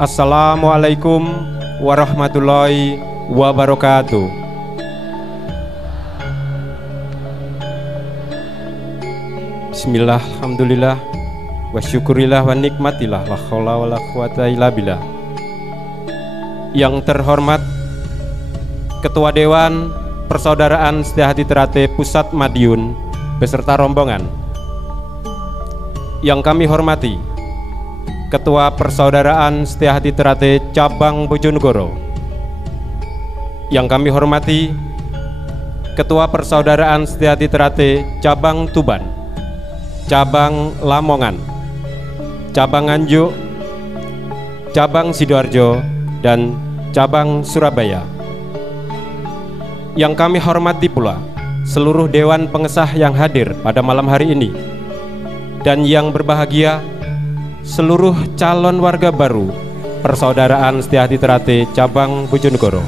Assalamualaikum warahmatullahi wabarakatuh. Bismillah, alhamdulillah, wa syukurillah wa nikmatillah, la haula wa la quwata illa billah. Yang terhormat Ketua Dewan Persaudaraan Setiahati Terate Pusat Madiun beserta rombongan. Yang kami hormati Ketua Persaudaraan Setiahati Terate Cabang Bojonegoro. Yang kami hormati Ketua Persaudaraan Setiahati Terate Cabang Tuban, Cabang Lamongan, Cabang Nganjuk, Cabang Sidoarjo, dan Cabang Surabaya. Yang kami hormati pula seluruh Dewan Pengesah yang hadir pada malam hari ini, dan yang berbahagia seluruh calon warga baru Persaudaraan Setiahati Terate Cabang Bojonegoro.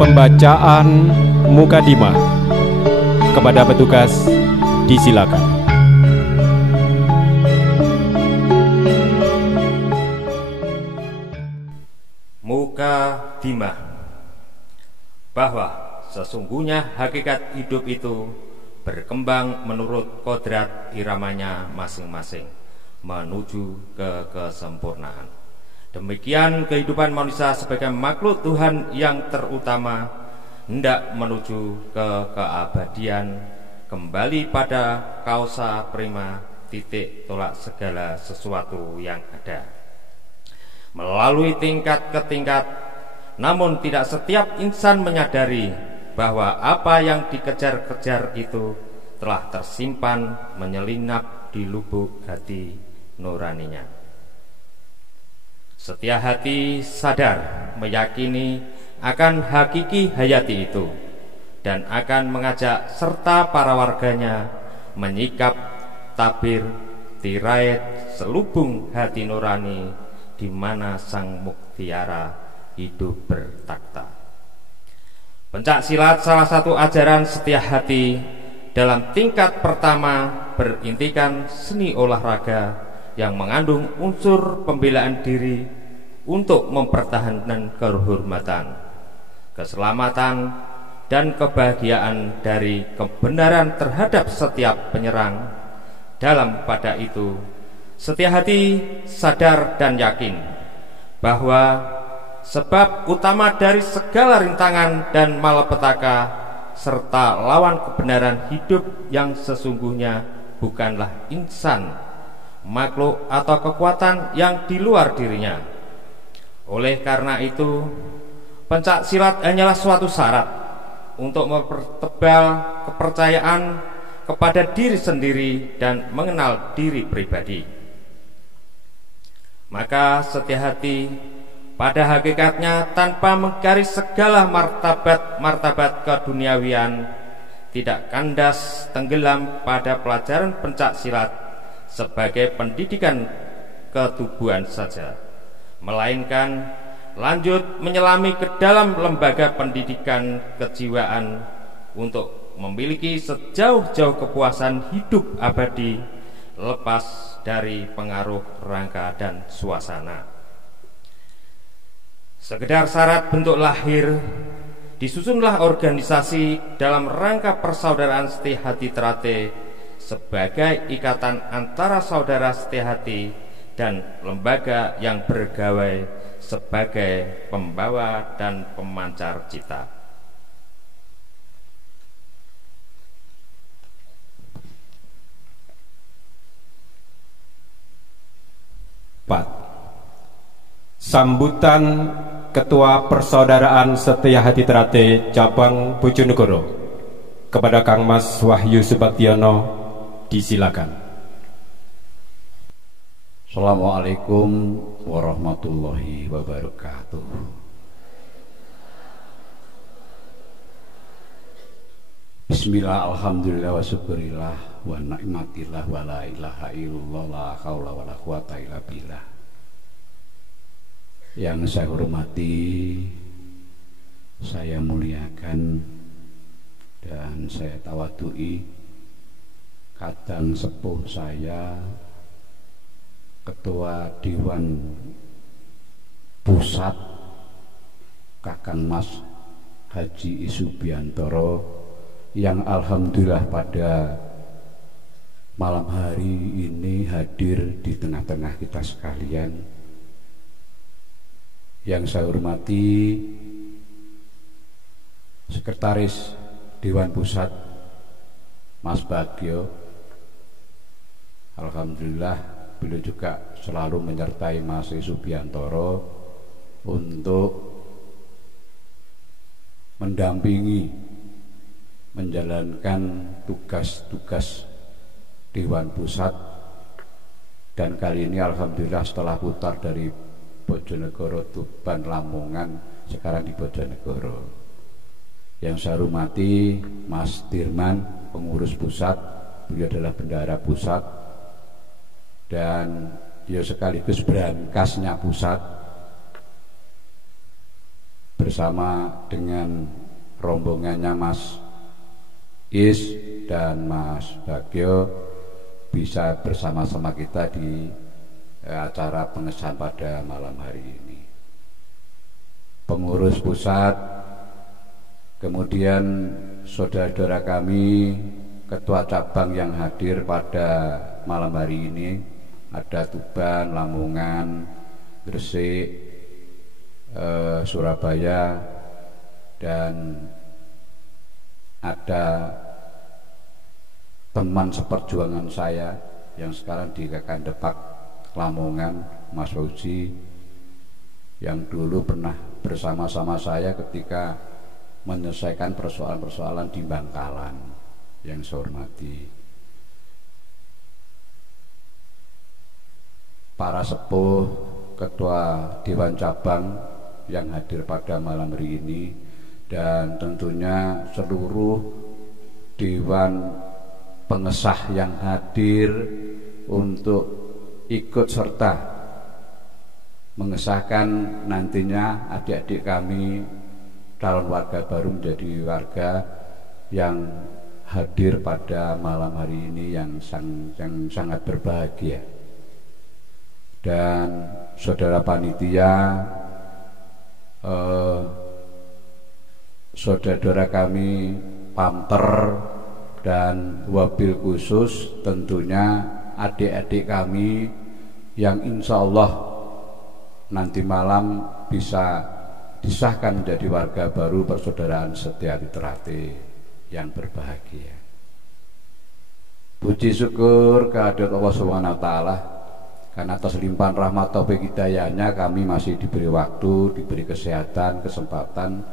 Pembacaan mukadimah. Kepada petugas disilakan. Mukadimah. Bahwa sesungguhnya hakikat hidup itu berkembang menurut kodrat iramanya masing-masing menuju ke kesempurnaan. Demikian kehidupan manusia sebagai makhluk Tuhan yang terutama hendak menuju ke keabadian, kembali pada causa prima, titik tolak segala sesuatu yang ada. Melalui tingkat ke tingkat, namun tidak setiap insan menyadari bahwa apa yang dikejar-kejar itu telah tersimpan menyelinap di lubuk hati nuraninya. Setia hati sadar meyakini akan hakiki hayati itu dan akan mengajak serta para warganya menyikap tabir tirai selubung hati nurani di mana sang muktiara hidup bertakhta. Pencak silat salah satu ajaran setia hati dalam tingkat pertama berintikan seni olahraga yang mengandung unsur pembelaan diri untuk mempertahankan kehormatan, keselamatan, dan kebahagiaan dari kebenaran terhadap setiap penyerang. Dalam pada itu, setia hati sadar dan yakin bahwa sebab utama dari segala rintangan dan malapetaka serta lawan kebenaran hidup yang sesungguhnya bukanlah insan, makhluk atau kekuatan yang di luar dirinya. Oleh karena itu, Pencak silat hanyalah suatu syarat untuk mempertebal kepercayaan kepada diri sendiri dan mengenal diri pribadi. Maka setia hati pada hakikatnya tanpa menggaris segala martabat keduniawian, tidak kandas tenggelam pada pelajaran pencak silat sebagai pendidikan ketubuhan saja, melainkan lanjut menyelami ke dalam lembaga pendidikan kejiwaan untuk memiliki sejauh-jauh kepuasan hidup abadi lepas dari pengaruh rangka dan suasana. Sekedar syarat bentuk lahir, disusunlah organisasi dalam rangka persaudaraan Setia Hati Terate sebagai ikatan antara saudara setia hati dan lembaga yang bergawai sebagai pembawa dan pemancar cita. Sambutan Ketua Persaudaraan Setia Hati Terate Cabang Bojonegoro kepada Kang Mas Wahyu Subaktiono disilakan. Assalamualaikum warahmatullahi wabarakatuh. Bismillah, alhamdulillah, wa syukurillah, wa ni'matillah, wa la ilaha illallah, la haula wa la quwata illa billah. Yang saya hormati, saya muliakan, dan saya tawadui kadang sepuh saya, Ketua Dewan Pusat Kakang Mas Haji Isubiantoro, yang alhamdulillah pada malam hari ini hadir di tengah-tengah kita sekalian. Yang saya hormati Sekretaris Dewan Pusat Mas Bagio, alhamdulillah beliau juga selalu menyertai Mas Isubiantoro untuk mendampingi menjalankan tugas-tugas Dewan Pusat. Dan kali ini alhamdulillah setelah putar dari Bojonegoro, Tuban, Lamongan, sekarang di Bojonegoro. Yang saya hormati Mas Dirman, pengurus pusat, beliau adalah bendahara pusat dan dia sekaligus berangkasnya pusat, bersama dengan rombongannya Mas Is dan Mas Bagio bisa bersama-sama kita di acara pengesahan pada malam hari ini. Pengurus pusat, kemudian saudara-saudara kami ketua cabang yang hadir pada malam hari ini, ada Tuban, Lamongan, Gresik, Surabaya, dan ada teman seperjuangan saya yang sekarang di Kandepak Lamongan, Mas Fauzi, yang dulu pernah bersama-sama saya ketika menyelesaikan persoalan-persoalan di Bangkalan. Yang saya hormati para sepuh, ketua Dewan Cabang yang hadir pada malam hari ini, dan tentunya seluruh Dewan Pengesah yang hadir untuk ikut serta mengesahkan nantinya adik-adik kami calon warga baru menjadi warga yang hadir pada malam hari ini yang sangat berbahagia. Dan saudara panitia, saudara-saudara kami Pamter dan wabil khusus, tentunya adik-adik kami yang insya Allah nanti malam bisa disahkan menjadi warga baru Persaudaraan Setia Hati Terate yang berbahagia. Puji syukur kehadirat Allah Subhanahu wa taala Karena atas limpahan rahmat taufik hidayahnya kami masih diberi waktu, diberi kesehatan, kesempatan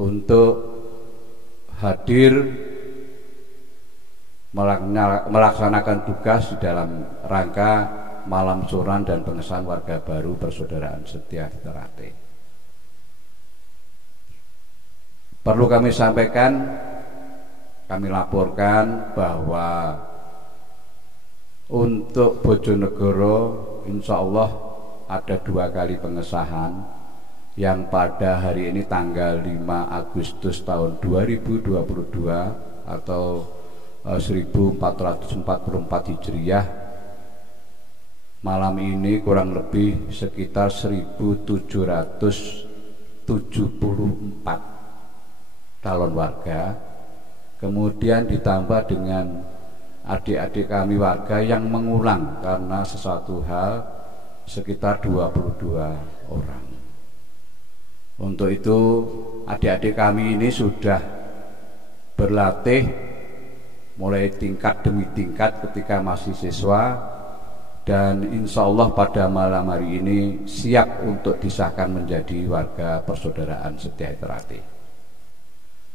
untuk hadir melaksanakan tugas di dalam rangka malam syuran dan pengesahan warga baru Persaudaraan Setia Hati Ternate. Perlu kami sampaikan, kami laporkan bahwa untuk Bojonegoro insya Allah ada 2 kali pengesahan, yang pada hari ini tanggal 5 Agustus tahun 2022 atau 1444 Hijriah. Malam ini kurang lebih sekitar 1774 calon warga, kemudian ditambah dengan adik-adik kami warga yang mengulang karena sesuatu hal sekitar 22 orang. Untuk itu adik-adik kami ini sudah berlatih mulai tingkat demi tingkat ketika masih siswa, dan insya Allah pada malam hari ini siap untuk disahkan menjadi warga Persaudaraan Setia Hati Ternate.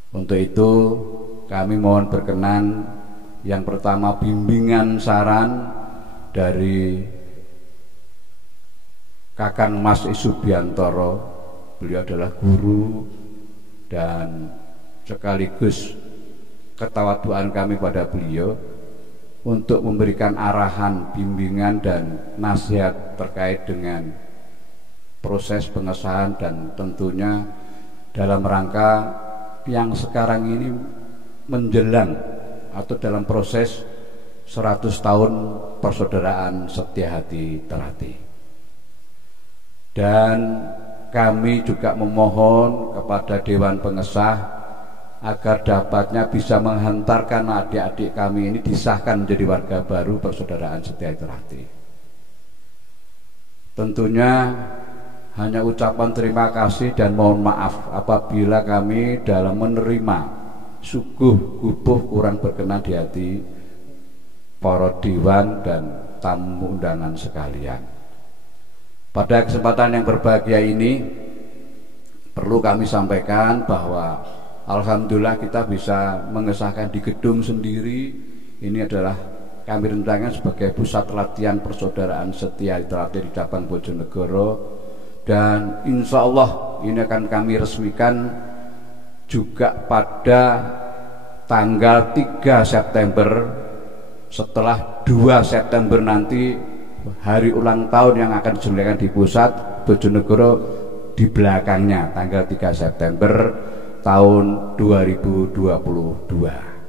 Untuk itu kami mohon berkenan, yang pertama bimbingan saran dari Kakang Mas Isubiantoro. Beliau adalah guru dan sekaligus ketawaduan kami pada beliau untuk memberikan arahan, bimbingan dan nasihat terkait dengan proses pengesahan, dan tentunya dalam rangka yang sekarang ini menjelang atau dalam proses 100 tahun Persaudaraan Setia Hati Ternate. Dan kami juga memohon kepada Dewan Pengesah agar dapatnya bisa menghantarkan adik-adik kami ini disahkan menjadi warga baru Persaudaraan Setia Hati Ternate. Tentunya hanya ucapan terima kasih dan mohon maaf apabila kami dalam menerima suguh gubuh kurang berkenan di hati para dewan dan tamu undangan sekalian. Pada kesempatan yang berbahagia ini perlu kami sampaikan bahwa alhamdulillah kita bisa mengesahkan di gedung sendiri. Ini adalah kami rencanakan sebagai pusat latihan Persaudaraan Setia Hati Ternate di cabang Bojonegoro. Dan insya Allah ini akan kami resmikan juga pada tanggal 3 September, setelah 2 September nanti hari ulang tahun yang akan diselenggarakan di pusat Bojonegoro, di belakangnya tanggal 3 September tahun 2022.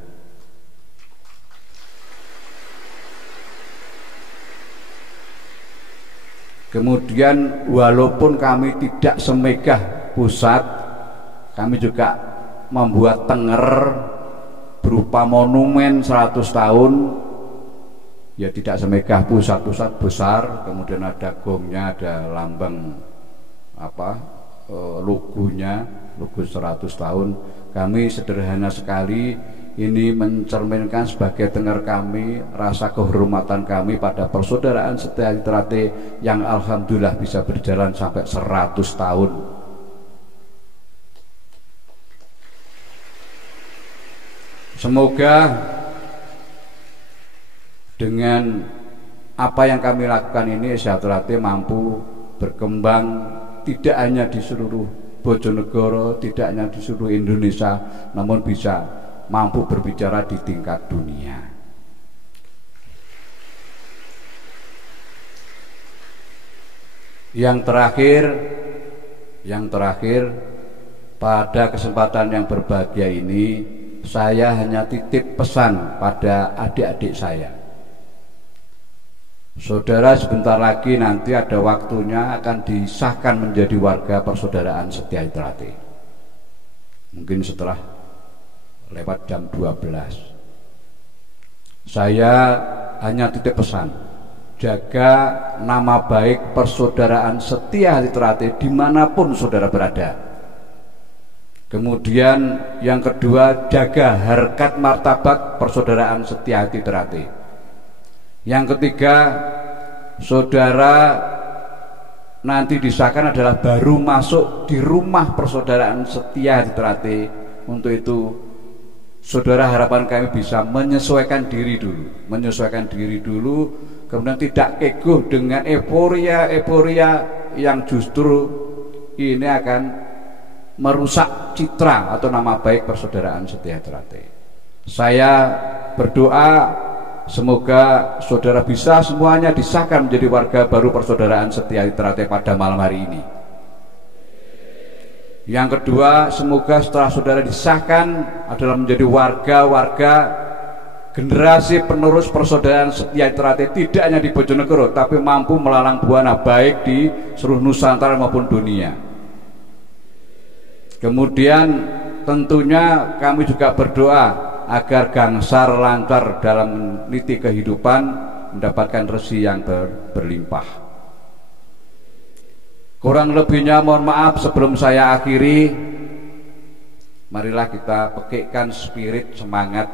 Kemudian walaupun kami tidak semegah pusat, kami juga membuat tenger berupa monumen 100 tahun. Ya tidak semegah pusat-pusat besar, kemudian ada gongnya, ada lambang logonya, logo 100 tahun. Kami sederhana sekali, ini mencerminkan sebagai tenger kami, rasa kehormatan kami pada Persaudaraan Setia Hati Ternate yang alhamdulillah bisa berjalan sampai 100 tahun. Semoga dengan apa yang kami lakukan ini Setia Hati Ternate mampu berkembang tidak hanya di seluruh Bojonegoro, tidak hanya di seluruh Indonesia, namun bisa mampu berbicara di tingkat dunia. Yang terakhir pada kesempatan yang berbahagia ini saya hanya titip pesan pada adik-adik saya. Saudara, sebentar lagi nanti ada waktunya akan disahkan menjadi warga Persaudaraan Setia Hati Ternate. Mungkin setelah lewat jam 12. Saya hanya titip pesan, jaga nama baik Persaudaraan Setia Hati Ternate dimanapun saudara berada. Kemudian yang kedua, jaga harkat martabat Persaudaraan Setia Hati Ternate. Yang ketiga, saudara nanti disahkan adalah baru masuk di rumah persaudaraan Setia Hati Terate. Untuk itu saudara, harapan kami bisa menyesuaikan diri dulu, kemudian tidak kegeh dengan euforia yang justru ini akan merusak citra atau nama baik persaudaraan Setia Hati Terate. Saya berdoa semoga saudara bisa semuanya disahkan menjadi warga baru persaudaraan Setia Hati Terate pada malam hari ini. Yang kedua, semoga setelah saudara disahkan adalah menjadi warga generasi penerus persaudaraan Setia Hati Terate, tidak hanya di Bojonegoro tapi mampu melalang buana baik di seluruh Nusantara maupun dunia. Kemudian tentunya kami juga berdoa agar gangsar lancar dalam meniti kehidupan, mendapatkan rezeki yang berlimpah. Kurang lebihnya mohon maaf. Sebelum saya akhiri, marilah kita pekikkan spirit semangat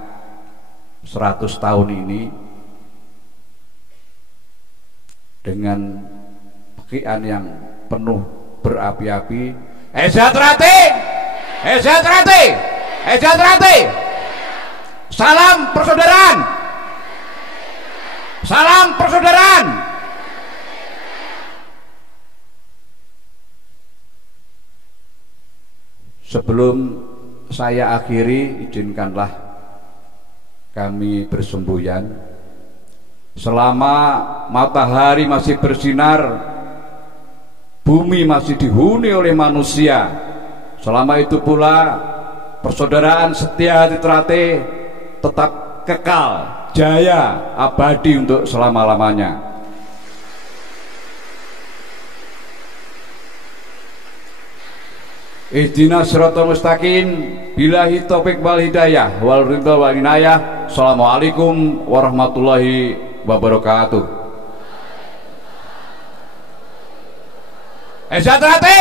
100 tahun ini dengan pekikan yang penuh berapi-api. Setia Terate, Setia Terate, Setia Terate. Salam persaudaraan. Salam persaudaraan. Sebelum saya akhiri, izinkanlah kami bersemboyan. Selama matahari masih bersinar, bumi masih dihuni oleh manusia, selama itu pula persaudaraan Setia Hati Terate tetap kekal, jaya, abadi untuk selama-lamanya. Ihdinas siratal mustaqim, billahi taufik wal hidayah wal ridha wal inayah. Assalamualaikum warahmatullahi wabarakatuh. Setia Terate.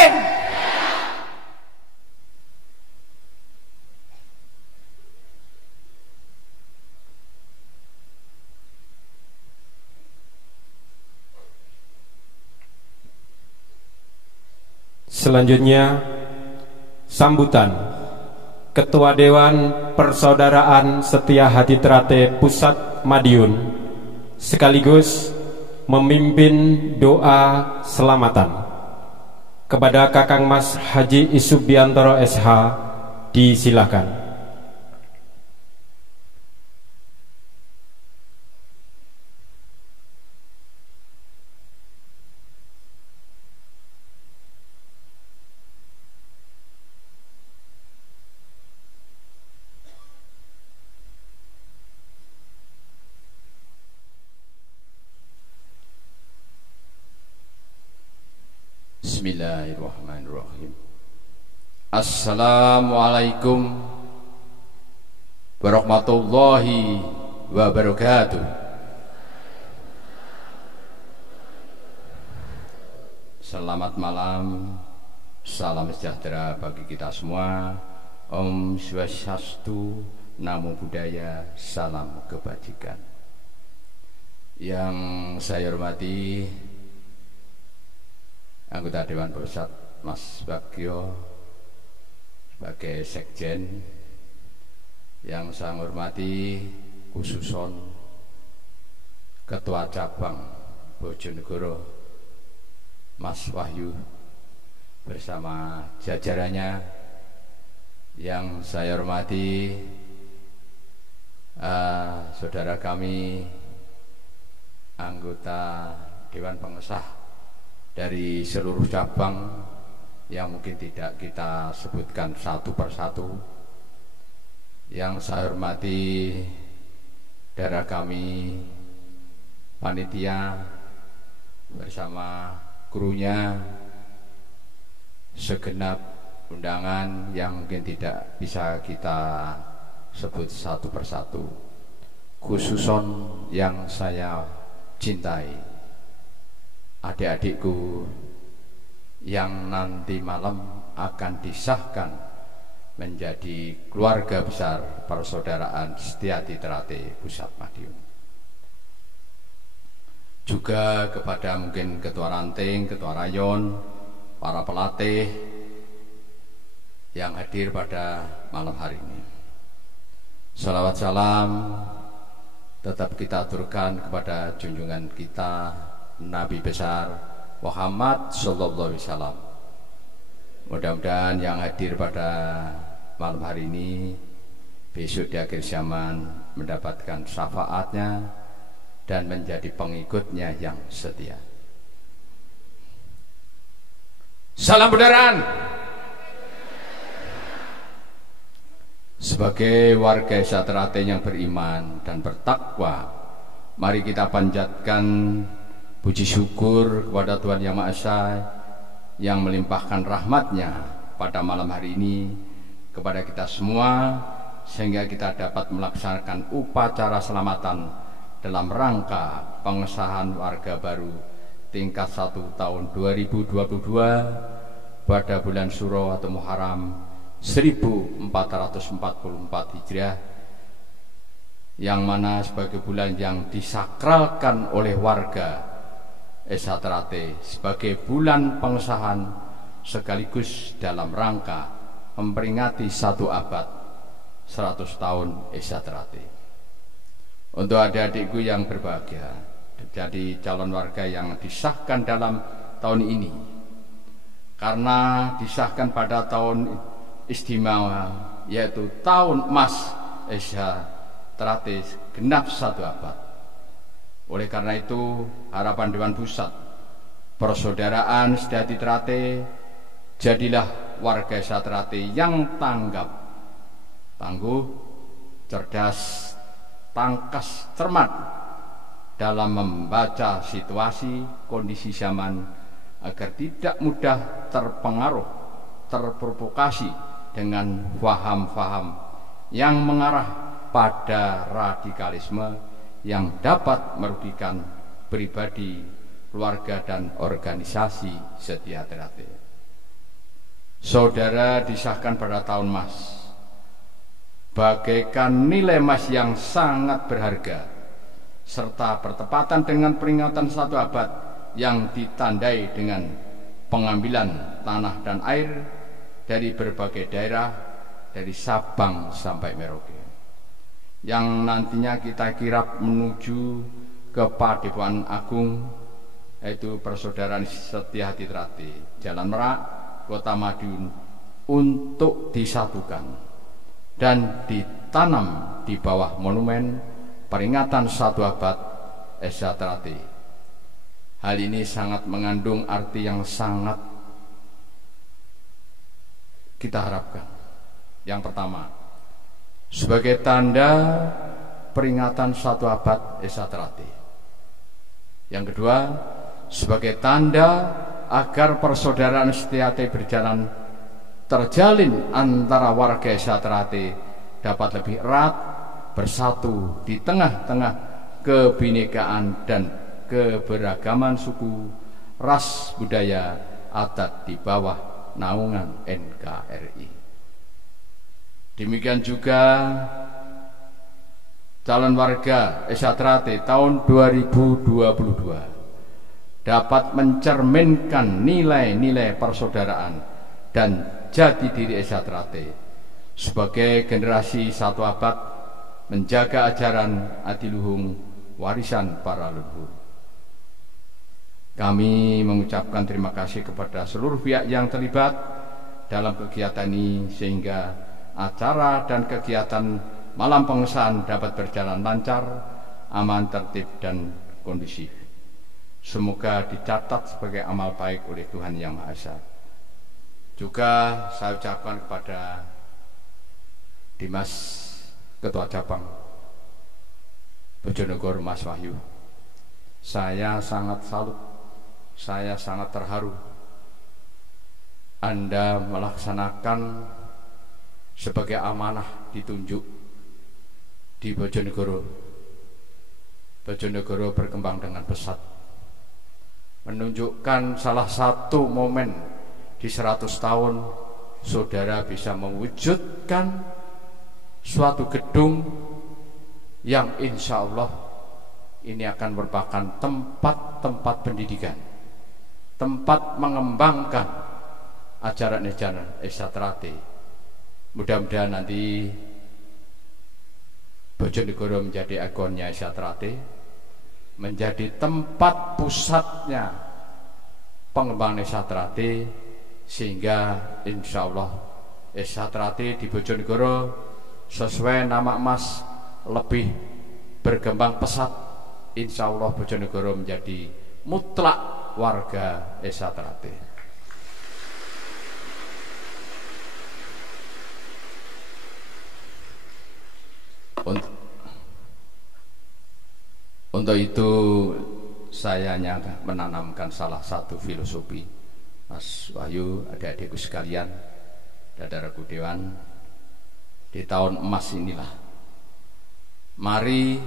Selanjutnya sambutan Ketua Dewan Persaudaraan Setia Hati Terate Pusat Madiun sekaligus memimpin doa selamatan kepada Kakang Mas Haji Isubiantoro SH. Disilakan. Bismillahirrahmanirrahim. Assalamualaikum warahmatullahi wabarakatuh. Selamat malam, salam sejahtera bagi kita semua. Om Swastiastu, Namo Buddhaya, salam kebajikan. Yang saya hormati anggota Dewan Pusat Mas Bagio sebagai Sekjen, yang saya hormati khususon Ketua Cabang Bojonegoro Mas Wahyu bersama jajarannya, yang saya hormati saudara kami anggota Dewan Pengesah dari seluruh cabang yang mungkin tidak kita sebutkan satu persatu. Yang saya hormati saudara kami panitia bersama krunya, segenap undangan yang mungkin tidak bisa kita sebut satu persatu. Khususon yang saya cintai, adik-adikku yang nanti malam akan disahkan menjadi keluarga besar persaudaraan Setia Hati Terate Pusat Madiun. juga kepada mungkin ketua ranting, ketua rayon, para pelatih yang hadir pada malam hari ini. Salawat salam tetap kita aturkan kepada junjungan kita Nabi besar Muhammad sallallahu alaihi wasallam. Mudah-mudahan yang hadir pada malam hari ini besok di akhir zaman mendapatkan syafaatnya dan menjadi pengikutnya yang setia. Salam persaudaraan. Sebagai warga Esa Ternate yang beriman dan bertakwa, mari kita panjatkan puji syukur kepada Tuhan Yang Maha Esa yang melimpahkan rahmat-Nya pada malam hari ini kepada kita semua, sehingga kita dapat melaksanakan upacara selamatan dalam rangka pengesahan warga baru tingkat 1 tahun 2022 pada bulan Suro atau Muharram 1444 Hijriah, yang mana sebagai bulan yang disakralkan oleh warga Esa Ternate sebagai bulan pengesahan sekaligus dalam rangka memperingati 1 abad 100 tahun Esa Ternate. Untuk adik-adikku yang berbahagia, jadi calon warga yang disahkan dalam tahun ini, karena disahkan pada tahun istimewa, yaitu tahun emas Esa Ternate genap 1 abad. Oleh karena itu, harapan Dewan Pusat Persaudaraan Setiahati Ternate, jadilah warga Esa Ternate yang tanggap, tangguh, cerdas, tangkas, cermat dalam membaca situasi kondisi zaman agar tidak mudah terpengaruh, terprovokasi dengan faham-faham yang mengarah pada radikalisme yang dapat merugikan pribadi, keluarga, dan organisasi Setia Ternate. Saudara, disahkan pada tahun emas bagaikan nilai emas yang sangat berharga, serta bertepatan dengan peringatan 1 abad yang ditandai dengan pengambilan tanah dan air dari berbagai daerah dari Sabang sampai Merauke, yang nantinya kita kirap menuju ke Padepokan Agung, yaitu Persaudaraan Setiahati Ternate Jalan Merak, Kota Madiun, untuk disatukan dan ditanam di bawah monumen peringatan 1 abad Esa Ternate. Hal ini sangat mengandung arti yang sangat kita harapkan. Yang pertama, sebagai tanda peringatan 1 abad Esa Ternate. Yang kedua, sebagai tanda agar persaudaraan Setiahati berjalan terjalin antara warga Esa Ternate dapat lebih erat, bersatu di tengah-tengah kebinekaan dan keberagaman suku, ras, budaya, adat di bawah naungan NKRI. Demikian juga calon warga Esa Ternate tahun 2022 dapat mencerminkan nilai-nilai persaudaraan dan jati diri Esa Ternate sebagai generasi 1 abad menjaga ajaran adiluhung warisan para leluhur. Kami mengucapkan terima kasih kepada seluruh pihak yang terlibat dalam kegiatan ini, sehingga acara dan kegiatan malam pengesahan dapat berjalan lancar, aman, tertib, dan kondusif. Semoga dicatat sebagai amal baik oleh Tuhan Yang Maha Esa. Juga saya ucapkan kepada Dimas Ketua Cabang Bojonegoro, Mas Wahyu, saya sangat salut, saya sangat terharu Anda melaksanakan sebagai amanah ditunjuk di Bojonegoro. Bojonegoro berkembang dengan pesat, menunjukkan salah satu momen di 100 tahun saudara bisa mewujudkan suatu gedung yang insya Allah ini akan merupakan tempat-tempat pendidikan, tempat mengembangkan ajaran-ajaran Esatrate. Mudah-mudahan nanti Bojonegoro menjadi ikonnya Esatrate, menjadi tempat pusatnya pengembangan Esatrate, sehingga insya Allah Esatrate di Bojonegoro sesuai nama emas lebih berkembang pesat. Insya Allah Bojonegoro menjadi mutlak warga Esatrate. Untuk itu saya hanya menanamkan salah satu filosofi. Mas Wahyu, adik-adikku sekalian, saudaraku Dewan, di tahun emas inilah mari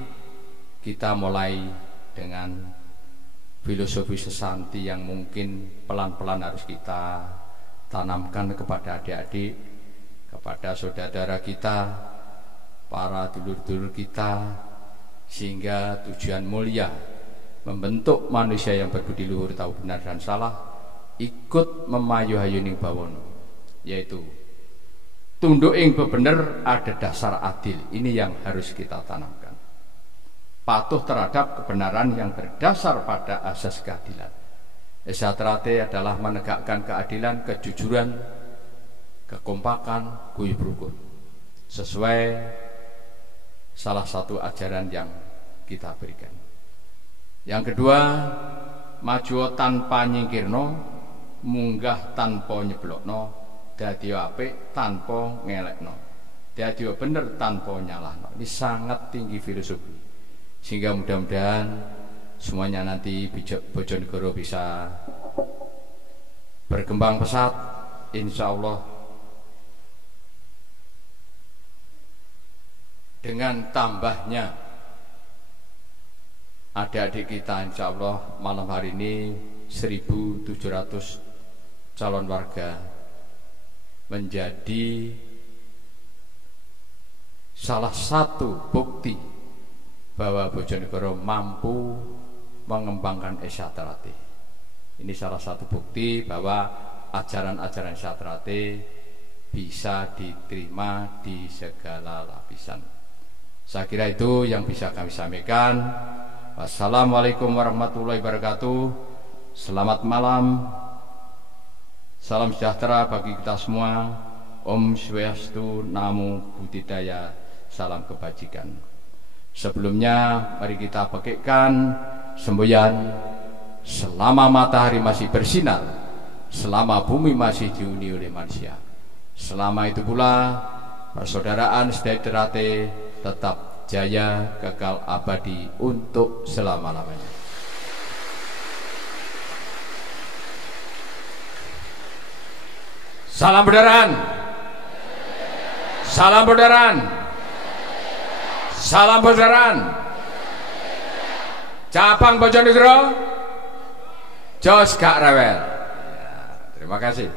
kita mulai dengan filosofi sesanti yang mungkin pelan-pelan harus kita tanamkan kepada adik-adik, kepada saudara-saudara kita, para dulur-dulur kita, sehingga tujuan mulia membentuk manusia yang berbudi luhur, tahu benar dan salah, ikut memayuhayuning bawono, yaitu tunduk ing bebener ada dasar adil. Ini yang harus kita tanamkan, patuh terhadap kebenaran yang berdasar pada asas keadilan. Esatrate adalah menegakkan keadilan, kejujuran, kekompakan, guyub rukun, sesuai salah satu ajaran yang kita berikan. Yang kedua, maju tanpa nyingkirno, munggah tanpa nyeblokno, dadi apik tanpa ngelekno, dadi bener tanpa nyalahno. Ini sangat tinggi filosofi, sehingga mudah-mudahan semuanya nanti Bojonegoro bisa berkembang pesat, insya Allah, dengan tambahnya adik-adik kita. Insya Allah malam hari ini 1.700 calon warga menjadi salah satu bukti bahwa Bojonegoro mampu mengembangkan Esatrate. Ini salah satu bukti bahwa ajaran-ajaran Esatrate bisa diterima di segala lapisan. Saya kira itu yang bisa kami sampaikan. Wassalamualaikum warahmatullahi wabarakatuh. Selamat malam. Salam sejahtera bagi kita semua. Om Swastiastu, Namo Buddhaya, salam kebajikan. Sebelumnya mari kita pakaikan semboyan selama matahari masih bersinar, selama bumi masih dihuni oleh manusia. Selama itu pula persaudaraan Esatrate tetap jaya, kekal abadi untuk selama-lamanya. Salam persaudaraan, salam persaudaraan, salam persaudaraan. Cabang Bojonegoro, jos gak rewel. Ya, terima kasih.